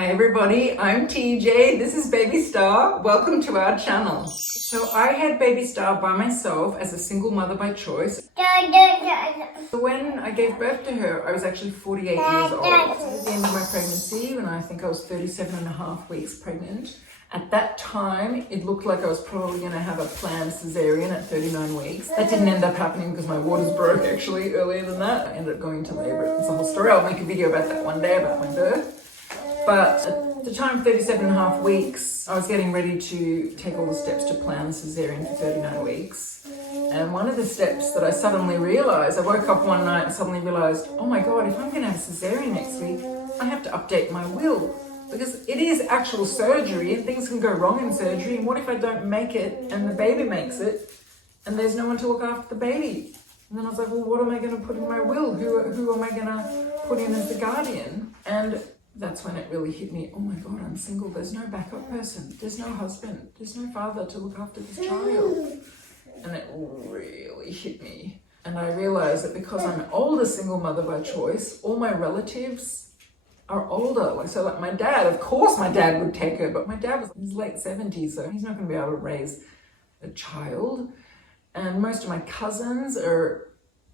Hi everybody, I'm TJ, this is Baby Star. Welcome to our channel. So I had Baby Star by myself as a single mother by choice. So when I gave birth to her, I was actually 48 years old. At the end of my pregnancy, when I think I was 37 and a half weeks pregnant. At that time, it looked like I was probably going to have a planned cesarean at 39 weeks. That didn't end up happening because my waters broke actually earlier than that. I ended up going into labor. It's a whole story. I'll make a video about that one day, about my birth. But at the time, 37 and a half weeks, I was getting ready to take all the steps to plan the cesarean for 39 weeks. And one of the steps that I suddenly realized, I woke up one night and suddenly realized, oh my God, if I'm going to have a cesarean next week, I have to update my will. Because it is actual surgery and things can go wrong in surgery. And what if I don't make it and the baby makes it and there's no one to look after the baby? And then I was like, well, what am I going to put in my will? Who am I going to put in as the guardian? And that's when it really hit me. Oh my God, I'm single. There's no backup person. There's no husband. There's no father to look after this child. And it really hit me. And I realized that because I'm an older single mother by choice, all my relatives are older. Like my dad, of course my dad would take her, but my dad was in his late 70s, so he's not going to be able to raise a child. And most of my cousins are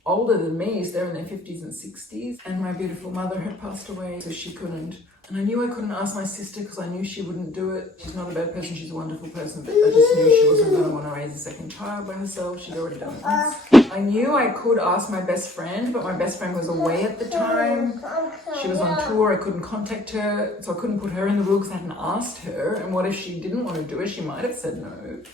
older than me, so they're in their 50s and 60s. And my beautiful mother had passed away, so she couldn't. And I knew I couldn't ask my sister because I knew she wouldn't do it. She's not a bad person, she's a wonderful person, but I just knew she wasn't going to want to raise a second child by herself. She'd already done it once. I knew I could ask my best friend, but my best friend was away at the time. She was on tour, I couldn't contact her, so I couldn't put her in the will because I hadn't asked her. And what if she didn't want to do it? She might have said no.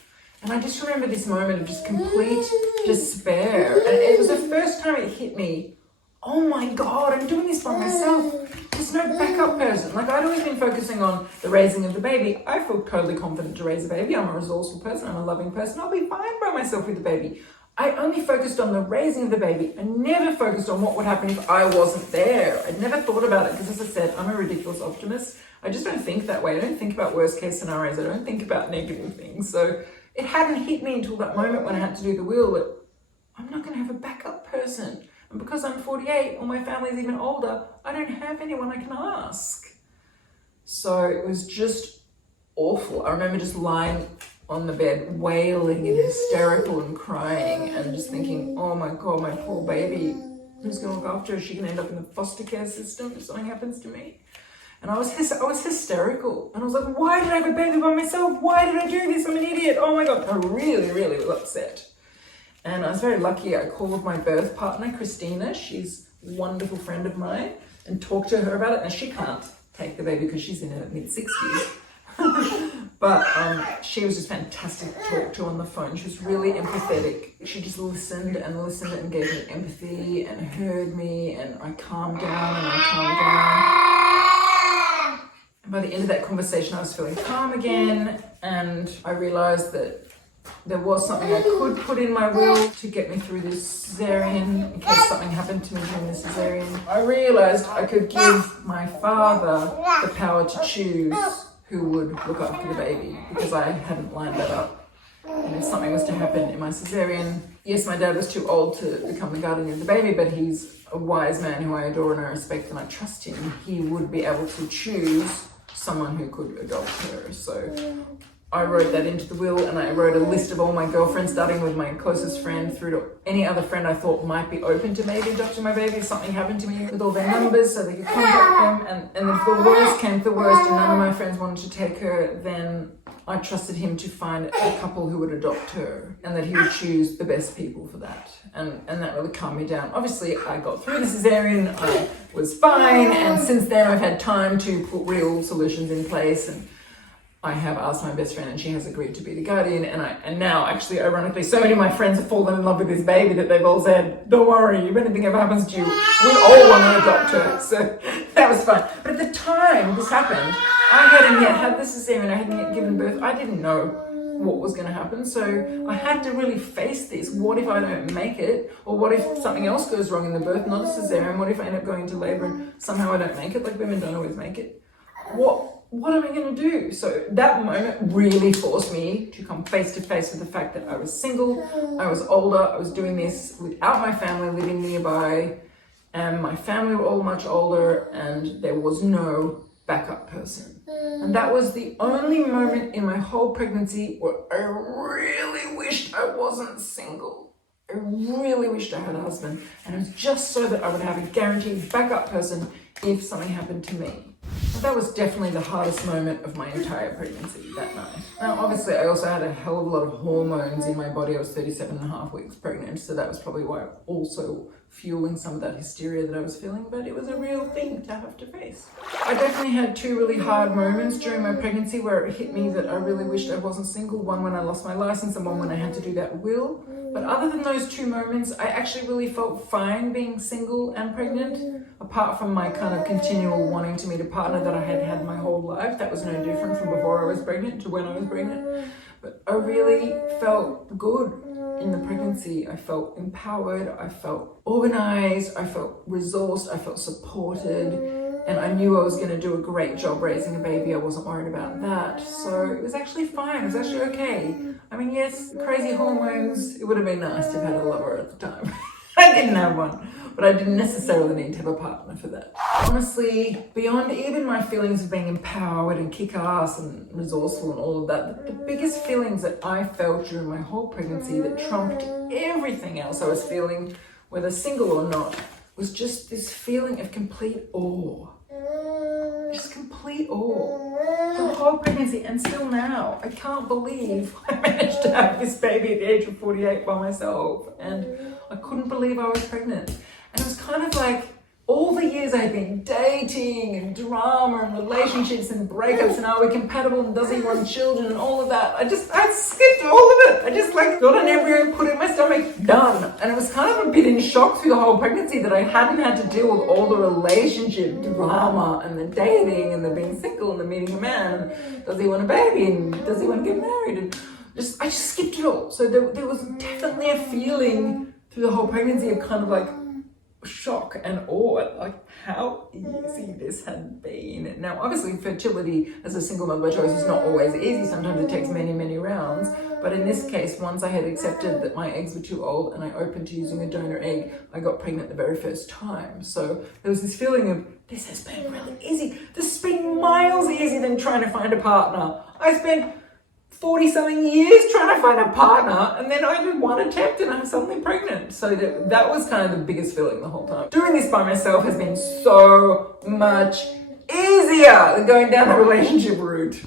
And I just remember this moment of just complete despair. And it was the first time it hit me, oh my God, I'm doing this by myself. There's no backup person. Like, I'd always been focusing on the raising of the baby. I feel totally confident to raise a baby. I'm a resourceful person. I'm a loving person. I'll be fine by myself with the baby. I only focused on the raising of the baby. I never focused on what would happen if I wasn't there. I'd never thought about it because, as I said, I'm a ridiculous optimist. I just don't think that way. I don't think about worst case scenarios. I don't think about negative things. So it hadn't hit me until that moment when I had to do the will that I'm not going to have a backup person. And because I'm 48 or my family's even older, I don't have anyone I can ask. So it was just awful. I remember just lying on the bed, wailing and hysterical and crying and just thinking, oh my God, my poor baby, who's going to look after her? Is she going to end up in the foster care system if something happens to me? And I was hysterical. And I was like, why did I have a baby by myself? Why did I do this? I'm an idiot. Oh my God. I really, really was upset. And I was very lucky. I called my birth partner, Christina. She's a wonderful friend of mine, and talked to her about it. And she can't take the baby because she's in her mid-60s. But she was just fantastic to talk to on the phone. She was really empathetic. She just listened and gave me empathy and heard me, and I calmed down and I calmed down. And by the end of that conversation, I was feeling calm again, and I realized that there was something I could put in my will to get me through this cesarean in case something happened to me during the cesarean. I realized I could give my father the power to choose who would look after the baby because I hadn't lined that up. And if something was to happen in my cesarean, yes, my dad was too old to become the guardian of the baby, but he's a wise man who I adore and I respect and I trust him. He would be able to choose someone who could adopt her. So I wrote that into the will, and I wrote a list of all my girlfriends, starting with my closest friend through to any other friend I thought might be open to maybe adopting my baby if something happened to me, with all their numbers so they could contact them. And if the worst came to the worst and none of my friends wanted to take her, then I trusted him to find a couple who would adopt her and that he would choose the best people for that. And that really calmed me down. Obviously, I got through the cesarean, I was fine, and since then I've had time to put real solutions in place, and I have asked my best friend and she has agreed to be the guardian, and now actually ironically so many of my friends have fallen in love with this baby that they've all said, don't worry, if anything ever happens to you, we all want to adopt her. So that was fun. But at the time this happened, I hadn't yet had the cesarean, I hadn't yet given birth, I didn't know what was going to happen, so I had to really face this. What if I don't make it? Or what if something else goes wrong in the birth, not a cesarean? What if I end up going into labor and somehow I don't make it? Like, women don't always make it. What am I going to do? So that moment really forced me to come face to face with the fact that I was single, I was older, I was doing this without my family living nearby, and my family were all much older, and there was no backup person. And that was the only moment in my whole pregnancy where I really wished I wasn't single. I really wished I had a husband, and it was just so that I would have a guaranteed backup person if something happened to me. That was definitely the hardest moment of my entire pregnancy that night. Now, obviously, I also had a hell of a lot of hormones in my body. I was 37 and a half weeks pregnant, so that was probably why also fueling some of that hysteria that I was feeling, but it was a real thing to have to face. I definitely had two really hard moments during my pregnancy where it hit me that I really wished I wasn't single. One when I lost my license and one when I had to do that will. But other than those two moments, I actually really felt fine being single and pregnant, apart from my kind of continual wanting to meet a partner that I had had my whole life. That was no different from before I was pregnant to when I was pregnant. But I really felt good in the pregnancy. I felt empowered, I felt organized, I felt resourced, I felt supported, and I knew I was going to do a great job raising a baby. I wasn't worried about that. So it was actually fine. It was actually okay. I mean, yes, crazy hormones. It would have been nice to have had a lover at the time. I didn't have one, but I didn't necessarily need to have a partner for that. Honestly, beyond even my feelings of being empowered and kick-ass and resourceful and all of that, the biggest feelings that I felt during my whole pregnancy that trumped everything else I was feeling, whether single or not, was just this feeling of complete awe. Just complete awe. The whole pregnancy, and still now, I can't believe I managed to have this baby at the age of 48 by myself, and I couldn't believe I was pregnant. And it was kind of like all the years I'd been dating and drama and relationships and breakups and are we compatible and does he want children and all of that. I skipped all of it. I just got an embryo and put it in my stomach, done. And it was kind of a bit in shock through the whole pregnancy that I hadn't had to deal with all the relationship drama and the dating and the being single and the meeting a man and does he want a baby and does he want to get married, and I just skipped it all. So there was definitely a feeling through the whole pregnancy of kind of like shock and awe at like how easy this had been. Now, obviously, fertility as a single mother by choice is not always easy. Sometimes it takes many, many rounds. But in this case, once I had accepted that my eggs were too old and I opened to using a donor egg, I got pregnant the very first time. So there was this feeling of, this has been really easy. This has been miles easier than trying to find a partner. I spent 40-something years trying to find a partner, and then I did one attempt and I'm suddenly pregnant. So that was kind of the biggest feeling the whole time. Doing this by myself has been so much easier than going down the relationship route.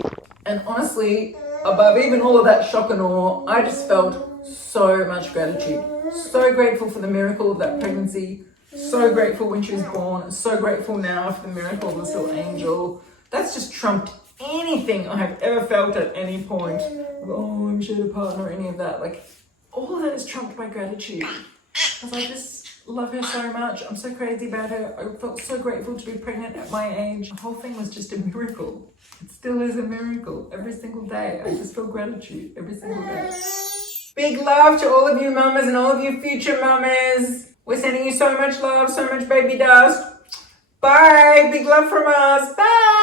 And honestly, above even all of that shock and awe, I just felt so much gratitude. So grateful for the miracle of that pregnancy. So grateful when she was born. So grateful now for the miracle of this little angel. That's just trumped anything I have ever felt at any point. Oh, I'm sure a partner or any of that. Like, all of that is trumped by gratitude. Because I just love her so much. I'm so crazy about her. I felt so grateful to be pregnant at my age. The whole thing was just a miracle. It still is a miracle. Every single day, I just feel gratitude every single day. Big love to all of you mamas and all of you future mamas. We're sending you so much love, so much baby dust. Bye. Big love from us. Bye.